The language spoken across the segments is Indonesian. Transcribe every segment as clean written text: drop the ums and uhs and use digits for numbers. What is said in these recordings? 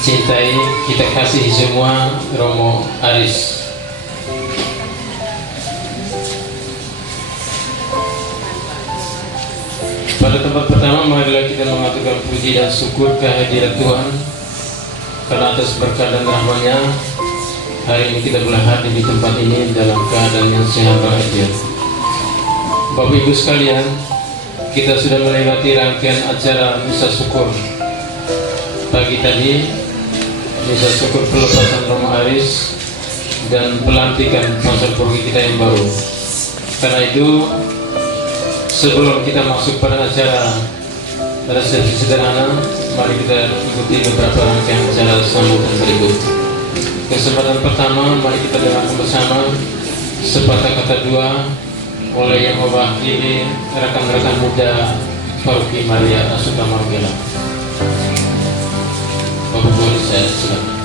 cintai, kita kasihi semua Romo Aris. Pada tempat pertama, marilah kita mengaturkan puji dan syukur kehadiran Tuhan karena atas berkat dan rahmat-Nya hari ini kita boleh hadir di tempat ini dalam keadaan yang sehat walafiat. Bapak Ibu sekalian, kita sudah melewati rangkaian acara misa syukur pagi tadi, misa syukur pelepasan Romo Aris dan pelantikan sponsor paroki kita yang baru. Karena itu, sebelum kita masuk pada acara resepsi sederhana, mari kita ikuti beberapa rangkaian acara sambutan berikut. Kesempatan pertama, mari kita dengarkan bersama sepatah kata dua oleh yang mewakili rekan-rekan muda Paroki Maria Assunta Marunggela. Bapak Ibu, saya silakan.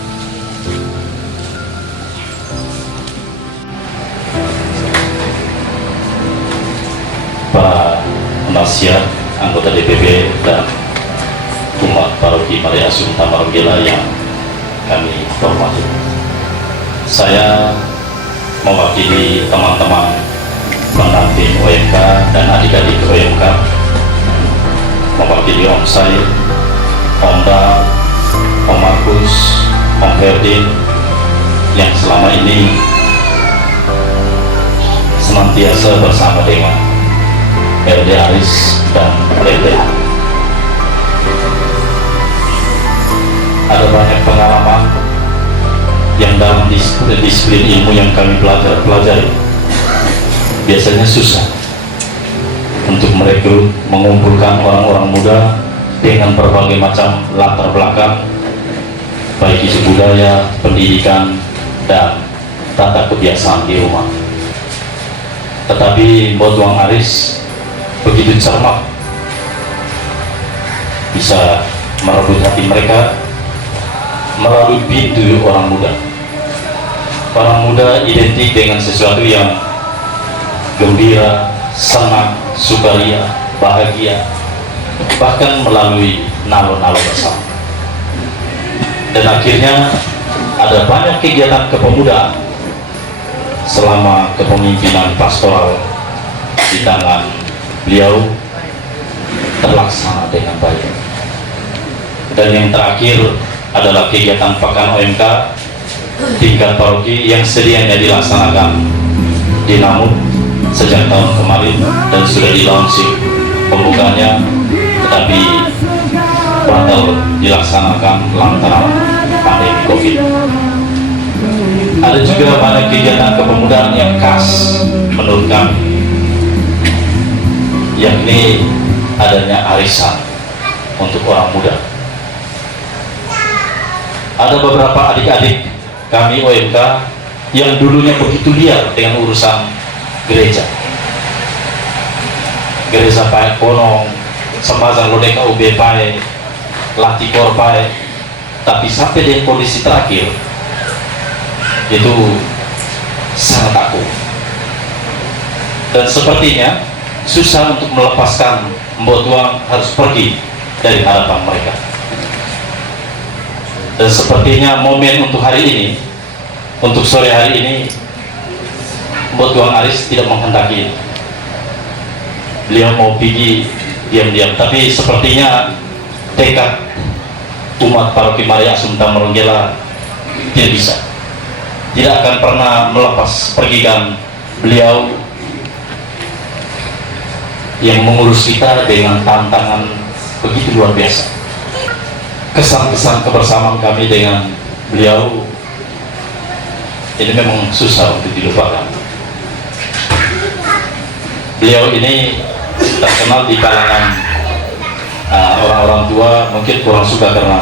Para penasihat, anggota DPP dan umat Paroki Maria Assunta Marunggela yang kami hormati, saya mewakili teman-teman pendamping OMK dan adik-adik OMK, mewakili Om Sai, Om Dal, Om Markus, Om Ferdin yang selama ini senantiasa bersama dengan LD Aris dan LDH. Ada banyak pengalaman yang dalam disiplin ilmu yang kami pelajari. Biasanya susah untuk merekrut, mengumpulkan orang-orang muda dengan berbagai macam latar belakang, baik itu budaya, pendidikan, dan tata kebiasaan di rumah. Tetapi Mbok Tuang Aris begitu cermat, bisa merebut hati mereka melalui pintu orang muda. Orang muda identik dengan sesuatu yang gembira, senang, sukaria, bahagia, bahkan melalui nalo-nalo bersama. Dan akhirnya ada banyak kegiatan kepemudaan selama kepemimpinan pastoral di tangan beliau terlaksana dengan baik. Dan yang terakhir adalah kegiatan Pekan OMK tingkat paroki yang sedianya dilaksanakan di Namut sejak tahun kemarin dan sudah di launching pembukanya, tetapi batal dilaksanakan lantaran pandemi COVID. Ada juga banyak kegiatan kepemudaan yang khas menurut kami, yakni adanya arisan untuk orang muda. Ada beberapa adik-adik kami OMK yang dulunya begitu liar dengan urusan gereja Pae Ponong, Sembazang Lodeka UB Pae, Latikor Pae, tapi sampai dengan kondisi terakhir itu sangat takut dan sepertinya susah untuk melepaskan Mbok Tuang harus pergi dari hadapan mereka. Dan sepertinya momen untuk hari ini, untuk sore hari ini, Mbok Tuang Aris tidak menghendaki. Beliau mau pergi diam-diam, tapi sepertinya tekad umat Paroki Maria Assunta Marunggela tidak bisa, tidak akan pernah melepas pergikan beliau yang mengurus kita dengan tantangan begitu luar biasa. Kesan-kesan kebersamaan kami dengan beliau ini memang susah untuk dilupakan. Beliau ini terkenal di kalangan orang-orang tua, mungkin kurang suka karena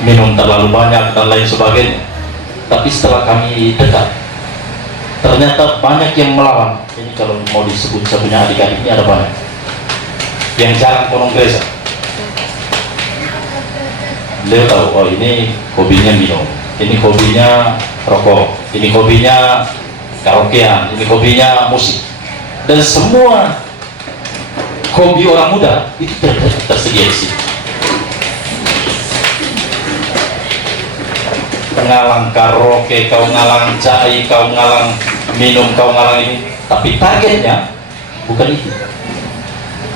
minum terlalu banyak dan lain sebagainya. Tapi setelah kami dekat, ternyata banyak yang melawan. Ini kalau mau disebut satunya adik-adik ini ada banyak yang jarang ponong gereja. Beliau tahu, oh ini hobinya minum, ini hobinya rokok, ini hobinya karaokean, ini hobinya musik. Dan semua hobi orang muda itu tersedia di sini. ngalang karaoke, kau ngalang cai, kau ngalang minum, kau ngalang ini, tapi targetnya bukan itu.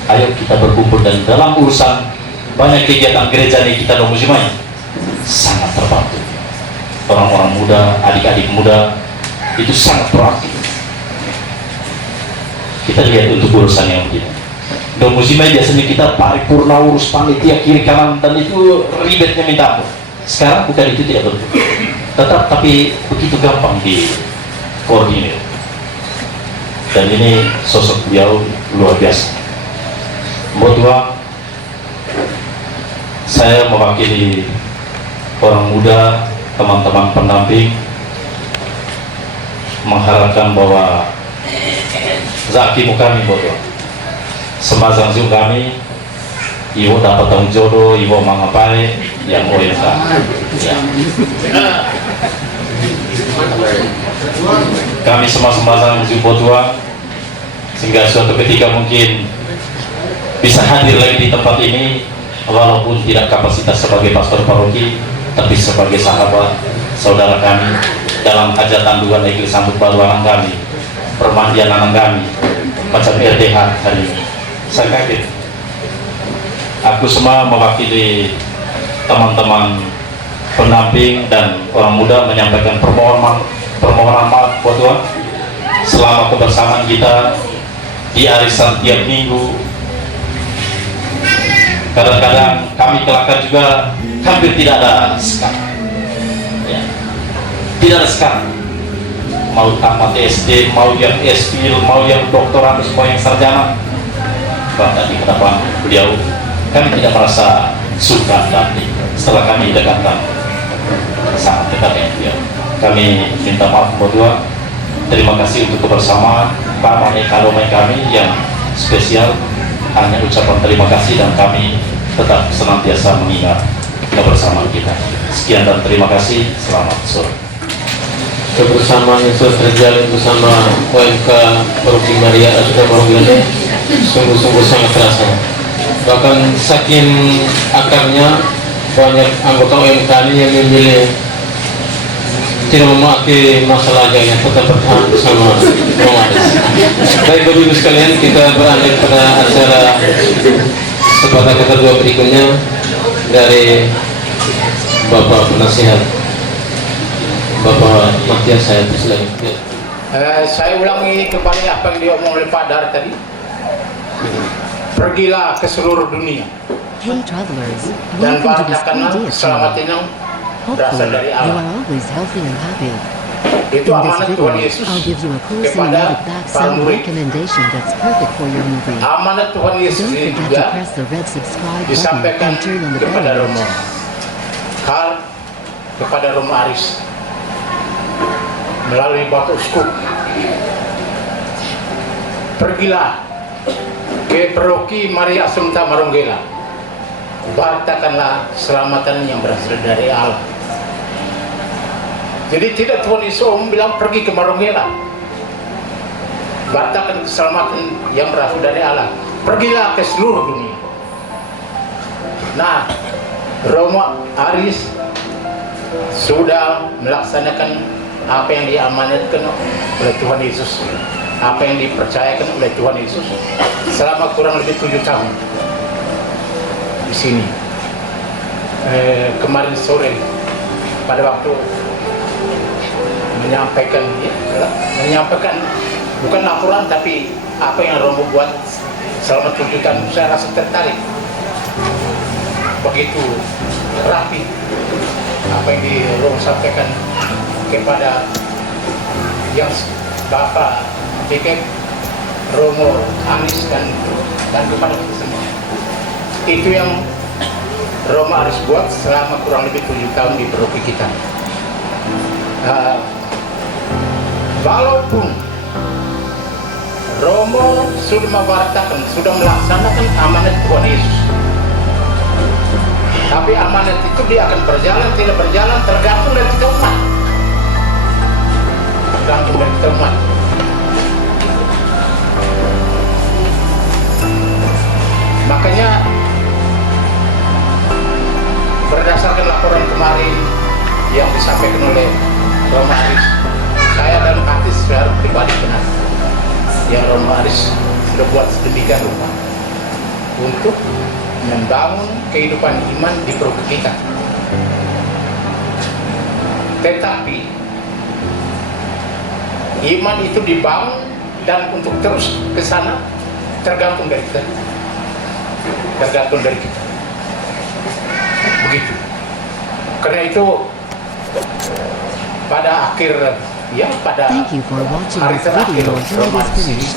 Ayo kita berkumpul, dan dalam urusan banyak kegiatan gereja ini kita musimanya sangat terbantu. Orang-orang muda, adik-adik muda itu sangat proaktif. Kita lihat untuk urusan yang begini. Musimanya biasanya kita paripurna, urus panitia kiri kanan, dan itu ribetnya minta ampun. Sekarang bukan itu, tidak betul. Tapi begitu gampang di koordinir. Dan ini sosok beliau luar biasa. Mbok Tua, saya mewakili orang muda, teman-teman pendamping, mengharapkan bahwa zakimu kami Mbok Tua, semazang ziu kami, iwo dapat tanggung jodoh, iwo mangapai yang mau ya. Kami semazang ziu Mbok Tua, sehingga suatu ketika mungkin bisa hadir lagi di tempat ini, walaupun tidak kapasitas sebagai pastor paroki, tapi sebagai sahabat, saudara kami dalam hajatan dua negeri sambut baru anak kami, permandian anak kami, macam RDH hari ini. Saya kaget. Aku semua mewakili teman-teman pendamping dan orang muda menyampaikan permohonan maaf buat Tuhan selama kebersamaan kita di arisan tiap minggu. Kadang-kadang kami kelakar juga, hampir tidak ada sekat, ya. Tidak ada sekat. Mau tamat SD, mau yang S.Phil, mau yang doktoran, mau yang sarjana. Bahkan di hadapan beliau, kami tidak merasa suka, tapi setelah kami dekatkan sangat dekat dengan beliau. Kami minta maaf berdua. Terima kasih untuk kebersamaan kalau kami yang spesial. Hanya ucapan terima kasih, dan kami tetap senantiasa mengingat kebersamaan kita. Sekian dan terima kasih. Selamat sore. Kebersamaan yang sudah terjalin bersama OMK Paroki Maria Asuda Marunggala sungguh-sungguh sangat terasa. Bahkan saking akarnya, banyak anggota OMK ini yang memilih tidak memakai masalah yang tetap bertahan bersama Romanis. Baik Bapak Ibu sekalian, kita beralih pada acara sepatah kata dua berikutnya dari Bapak Penasihat Bapak Matias. Saya persilakan. Saya ulangi kembali apa yang diomong oleh Pak Dar tadi. Pergilah ke seluruh dunia Hey travelers, dan welcome to this bahagiakanlah free selamat channel. yang berasal Hopefully, dari you Allah. are always healthy and happy. Itu In this amanat video, Tuhan Yesus I'll give you a cool kepada cinematic para background murid. recommendation that's perfect for your movie. Amanat Tuhan Yesus Don't ini forget juga to press the red subscribe button disampaikan and turn on the kepada bell. Romo Karl, kepada Romo Aris melalui Bapak Uskup. Pergilah ke Paroki Maria Assumpta Marunggala, bartakanlah keselamatan yang berasal dari Allah. Jadi tidak Tuhan Yesus bilang pergi ke Marunggala, bartakan keselamatan yang berasal dari Allah, pergilah ke seluruh dunia. Nah, Romo Aris sudah melaksanakan apa yang diamanatkan oleh Tuhan Yesus, apa yang dipercayakan oleh Tuhan Yesus selama kurang lebih 7 tahun di sini. Kemarin sore pada waktu menyampaikan bukan laporan, tapi apa yang Romo buat selama 7 tahun, saya rasa tertarik. Begitu rapi apa yang Romo sampaikan kepada yang Bapak Dikek, Romo Aris, dan kepada kita semua. Itu yang Romo Aris buat selama kurang lebih 7 tahun di paroki kita. Walaupun Romo sudah membartakan, sudah melaksanakan amanat Tuhan Yesus, tapi amanat itu dia akan berjalan tidak berjalan tergantung dari kita umat. Tergantung dari kita umat. Makanya berdasarkan laporan kemarin yang disampaikan disampaikan oleh Romo Aris. Saya dalam hati secara pribadi benar yang Romo Aris sudah buat sedemikian rupa untuk membangun kehidupan iman di Peroki kita. Tetapi iman itu dibangun dan untuk terus ke sana tergantung dari kita. Tergantung dari kita. Begitu. Karena itu pada akhir pada Thank you for watching hari this terakhir video until it is Romo finished.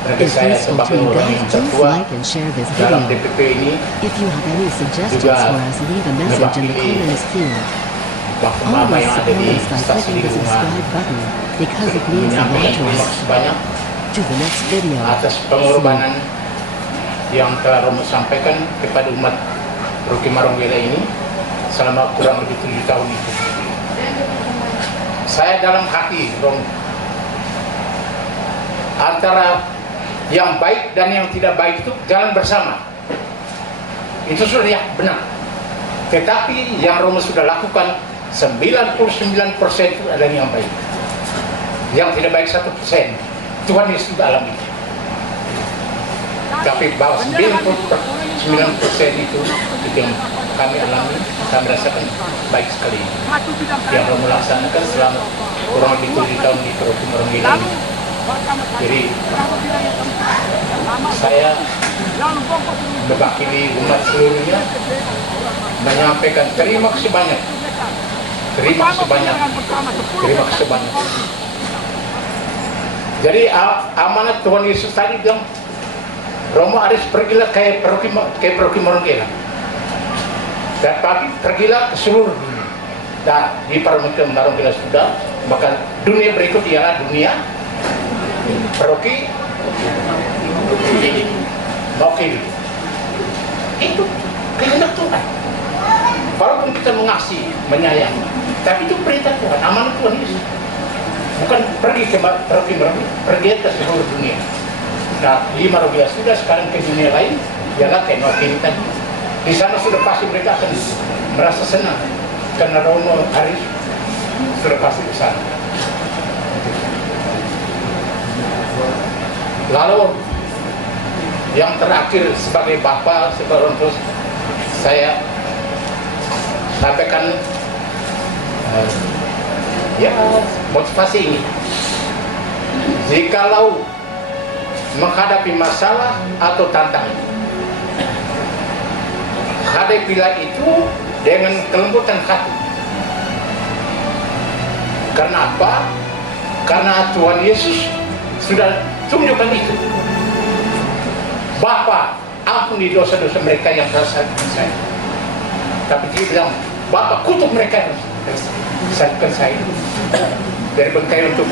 bagi If saya useful sebagai to you orang guys, yang please tertua like and share this dalam video. DPP ini, If you have any suggestions juga for us, leave a message in the mewakili comments field. waktu mama Always yang ada support di us by stasiun clicking the lingkungan subscribe button because it means a lot menyampaikan to terima us. kasih banyak To the next video. atas pengorbanan yang telah Romo sampaikan kepada umat Roki Marunggela ini selama kurang lebih 7 tahun itu. Saya dalam hati Romo, antara yang baik dan yang tidak baik itu jalan bersama. Itu sudah ya benar. Tetapi yang Romo sudah lakukan 99% itu adalah yang baik. Yang tidak baik 1%. Tuhan Yesus sudah alami. Tapi bahwa 99% itu yang kami alami, kami rasakan baik sekali. Yang Romo laksanakan selama kurang lebih 7 tahun di Peroki Marunggela ini. Jadi saya mewakili umat seluruhnya menyampaikan terima kasih banyak. Terima kasih banyak. Terima kasih banyak. Jadi amanat Tuhan Yesus tadi bilang, Romo Aris pergilah ke Peroki Marunggela. Dan pergilah ke seluruh dunia. Dan di Peroki Marunggela sudah, maka dunia berikut ialah dunia Peroki Marunggela. Itu kehendak Tuhan. Walaupun kita mengasihi, menyayangi, tapi itu perintah Tuhan, amanat Tuhan Yesus. Bukan pergi ke Peroki Marunggela, pergi ke seluruh dunia. Nah, di Marunggela sudah, sekarang ke dunia lain, ialah ke mewakili tadi. Di sana sudah pasti mereka akan merasa senang karena Romo Aris sudah pasti di sana. Lalu yang terakhir sebagai Bapak, sebagai orang tua, saya sampaikan motivasi ini. Jikalau menghadapi masalah atau tantangan, hadapilah itu dengan kelembutan hati. Karena apa? Karena Tuhan Yesus sudah tunjukkan itu. Bapa, ampuni dosa-dosa mereka yang telah sakitkan saya. Tapi dia bilang, Bapa, kutuk mereka yang sakitkan saya. Dari bengkai untuk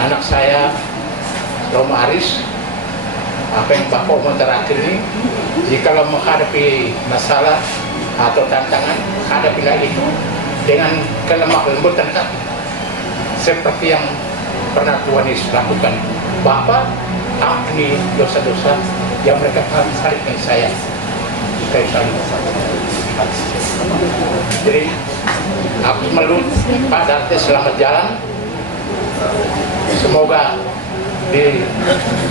anak saya, Romo Aris, apa yang Bapak omong terakhir ini, jika menghadapi masalah atau tantangan, hadapilah itu dengan kelemah lembutan hati, seperti yang pernah Tuhan Yesus lakukan. Bapa, ampuni dosa-dosa yang mereka salibkan saya. Jadi aku melup pada selamat jalan. Semoga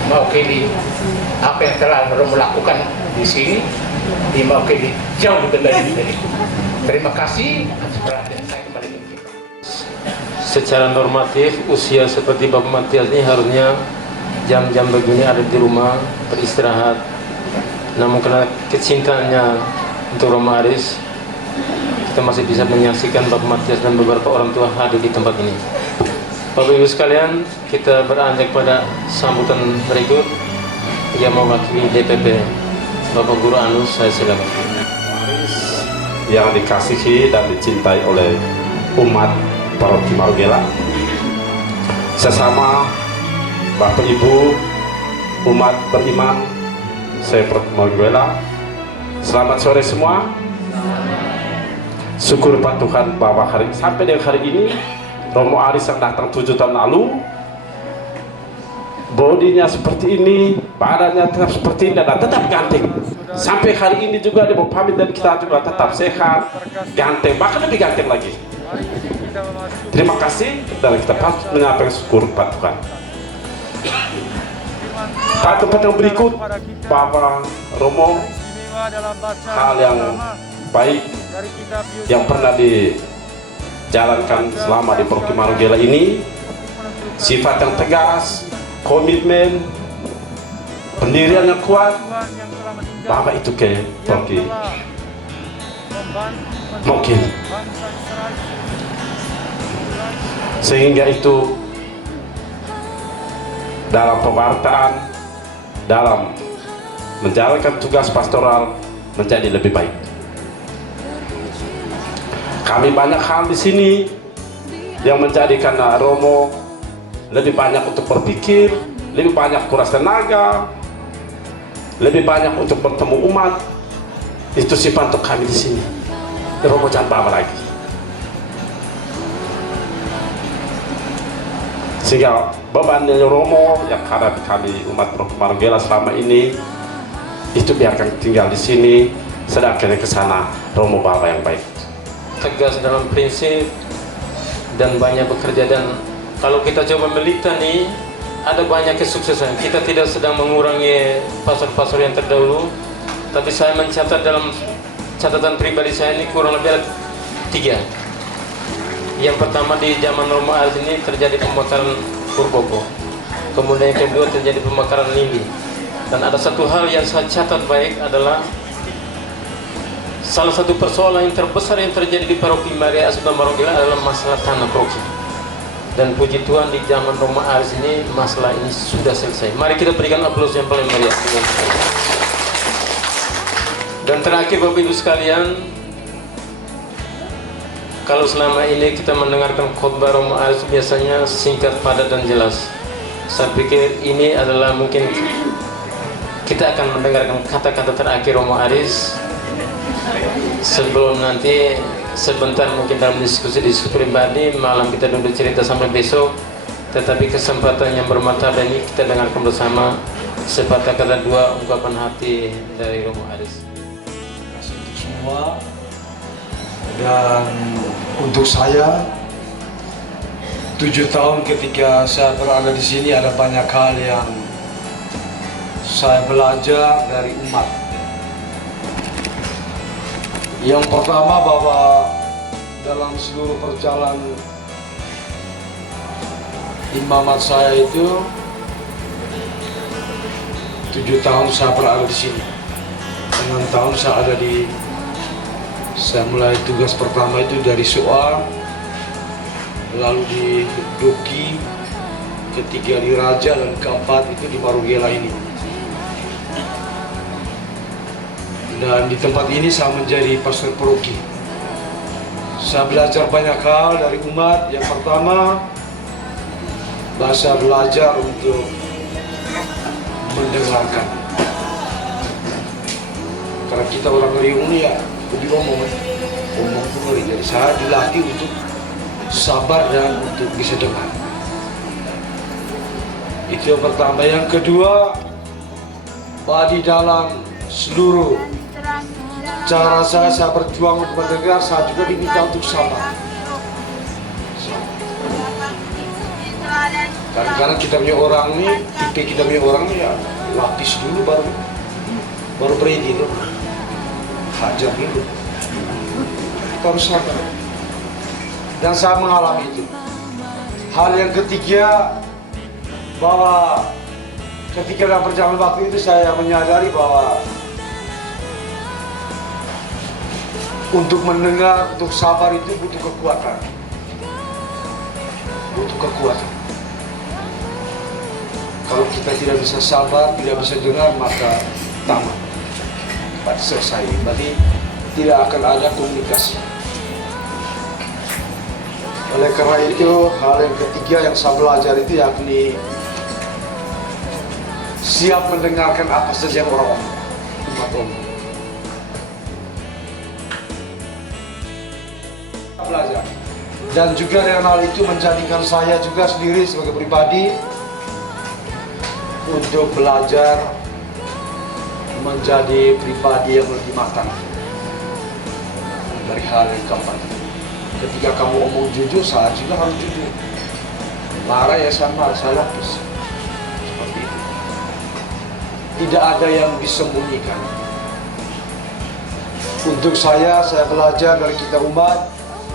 mewakili apa yang telah Romo lakukan di sini, mewakili jauh lebih dari ini. Terima kasih atas perhatian saya kembali. Secara normatif usia seperti Bapak Matias ini harusnya jam-jam begini ada di rumah beristirahat. Namun karena kecintaannya untuk Romo Aris, kita masih bisa menyaksikan Bapak Matias dan beberapa orang tua hadir di tempat ini. Bapak Ibu sekalian, kita beranjak pada sambutan berikut yang mewakili DPP. Bapak Guru Anus, saya silakan. Yang dikasihi dan dicintai oleh umat Peroki Marunggela, sesama Bapak Ibu umat beriman Peroki Marunggela, selamat sore semua. Syukur Pak Tuhan bahwa sampai dengan hari ini Romo Aris yang datang 7 tahun lalu bodinya seperti ini, badannya tetap seperti ini, dan tetap ganteng. Sampai hari ini juga dia mau pamit dan kita juga tetap sehat, ganteng, bahkan lebih ganteng lagi. Terima kasih dan kita patut menyampaikan syukur kepada Tuhan. Pada tempat yang berikut, Bapak Romo, hal yang baik yang pernah dijalankan selama di Paroki Marugela ini, sifat yang tegas, komitmen, pendirian yang kuat, Bapak itu ke Paroki mungkin sehingga itu dalam pewartaan, dalam menjalankan tugas pastoral menjadi lebih baik. Kami banyak hal di sini yang menjadikan Romo lebih banyak untuk berpikir, lebih banyak kuras tenaga, lebih banyak untuk bertemu umat. Itu sifat untuk kami di sini. Romo jangan bawa lagi. Sehingga beban Romo yang hadapi kami umat Marugela selama ini itu biarkan tinggal di sini, sedangkan ke sana Romo bawa yang baik. Tegas dalam prinsip dan banyak bekerja, dan kalau kita coba melita nih, ada banyak kesuksesan. Kita tidak sedang mengurangi pastor-pastor yang terdahulu, tapi saya mencatat dalam catatan pribadi saya ini kurang lebih ada 3. Yang pertama, di zaman Romo Aris ini terjadi pembakaran Purwokerto. Kemudian yang kedua terjadi pembakaran Nindi. Dan ada satu hal yang saya catat baik adalah salah satu persoalan yang terbesar yang terjadi di Paroki Maria Assumpta Marugela adalah masalah tanah paroki. Dan puji Tuhan di zaman Romo Aris ini masalah ini sudah selesai. Mari kita berikan aplaus yang paling meriah. Dan terakhir Bapak Ibu sekalian, kalau selama ini kita mendengarkan khotbah Romo Aris biasanya singkat, padat dan jelas. Saya pikir ini adalah mungkin kita akan mendengarkan kata-kata terakhir Romo Aris sebelum nanti sebentar mungkin dalam diskusi pribadi, malam kita duduk cerita sampai besok. Tetapi kesempatan yang bermartabat ini kita dengarkan bersama sepatah kata dua ungkapan hati dari Romo Aris. Terima kasih untuk semua. Dan untuk saya, 7 tahun ketika saya berada di sini ada banyak hal yang saya belajar dari umat. Yang pertama, bahwa dalam seluruh perjalanan imamat saya itu 7 tahun saya berada di sini. 6 tahun saya mulai tugas pertama itu dari Soa, lalu di Doki, ketiga di Raja, dan keempat itu di Marugela ini. Dan di tempat ini saya menjadi pastor paroki. Saya belajar banyak hal dari umat. Yang pertama, saya belajar untuk mendengarkan. Karena kita orang Riung ini ya, lebih omong pun. Jadi saya dilatih untuk sabar dan untuk bisa dengar. Itu yang pertama. Yang kedua, bahwa di dalam seluruh cara saya berjuang untuk mendengar, saya juga diminta untuk sabar. Kadang-kadang kita punya orang nih, tipe kita punya orang nih ya lapis dulu baru berhenti dulu, hajar dulu. Kita harus sabar. Dan saya mengalami itu. Hal yang ketiga, bahwa ketika dalam perjalanan waktu itu saya menyadari bahwa untuk mendengar, untuk sabar itu butuh kekuatan. Butuh kekuatan. Kalau kita tidak bisa sabar, tidak bisa dengar, maka tamat. Selesai. Berarti tidak akan ada komunikasi. Oleh karena itu, hal yang ketiga yang saya belajar itu yakni siap mendengarkan apa saja yang orang umat omong. Belajar. Dan juga dengan hal itu menjadikan saya juga sendiri sebagai pribadi untuk belajar menjadi pribadi yang lebih matang dari hal yang keempat. Ketika kamu omong jujur, saya juga harus jujur. Marah ya sama, saya lapis. Seperti itu. Tidak ada yang disembunyikan. Untuk saya belajar dari kita umat,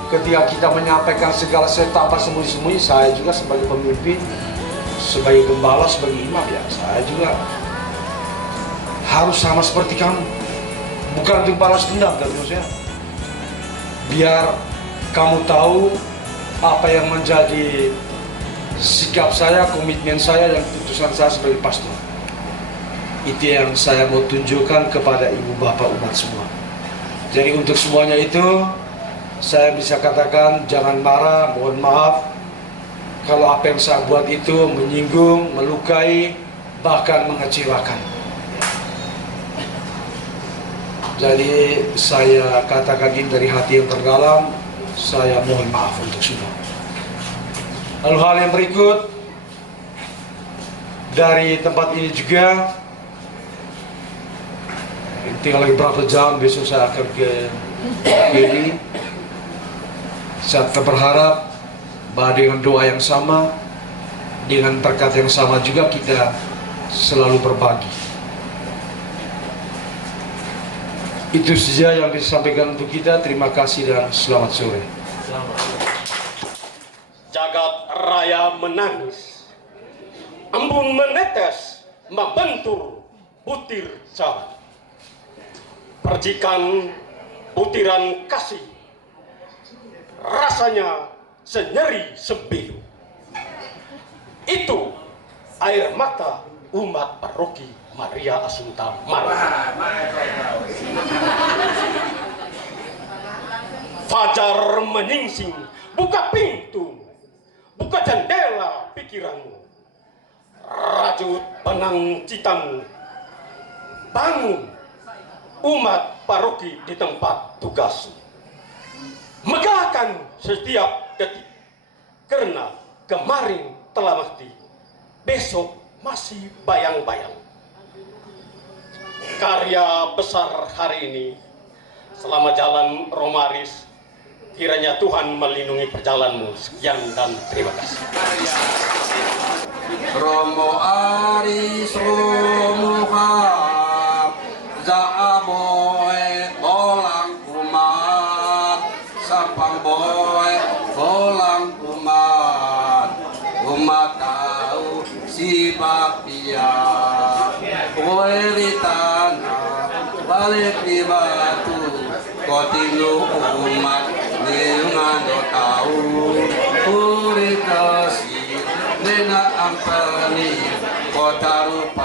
ketika kita menyampaikan segala sesuatu tanpa sembunyi-sembunyi, saya juga sebagai pemimpin, sebagai gembala, sebagai imam, ya saya juga harus sama seperti kamu. Bukan untuk balas dendam, tapi maksudnya biar kamu tahu apa yang menjadi sikap saya, komitmen saya, dan keputusan saya sebagai pastor. Itu yang saya mau tunjukkan kepada ibu bapak umat semua. Jadi untuk semuanya itu, saya bisa katakan jangan marah, mohon maaf kalau apa yang saya buat itu menyinggung, melukai, bahkan mengecewakan. Jadi saya katakan ini dari hati yang terdalam, saya mohon maaf untuk semua. Lalu hal yang berikut, dari tempat ini juga, tinggal lagi berapa jam, besok saya akan ke ini. Saya tetap berharap bahwa dengan doa yang sama, dengan berkat yang sama juga kita selalu berbagi. Itu saja yang bisa sampaikan untuk kita. Terima kasih dan selamat sore. Jagat raya menangis, embun menetes, membentur butir jalan. Percikan butiran kasih, rasanya senyeri sembilu. Itu air mata umat paroki Maria Assunta Maria. Fajar menyingsing, buka pintu, buka jendela pikiranmu. Rajut benang citamu, bangun umat paroki di tempat tugasmu. Megahkan setiap detik, karena kemarin telah mati, besok masih bayang-bayang. Karya besar hari ini, selama jalan Romaris, kiranya Tuhan melindungi perjalananmu. Sekian dan terima kasih. Romo Aris Romo Hap Zaaboe Bolang Umat Sapang Boe Bolang Umat Umat tahu si Bapia Boe di tanah balik di batu Kotinu umat Ningando tahu Puri kasih Nena ampani Kota rupa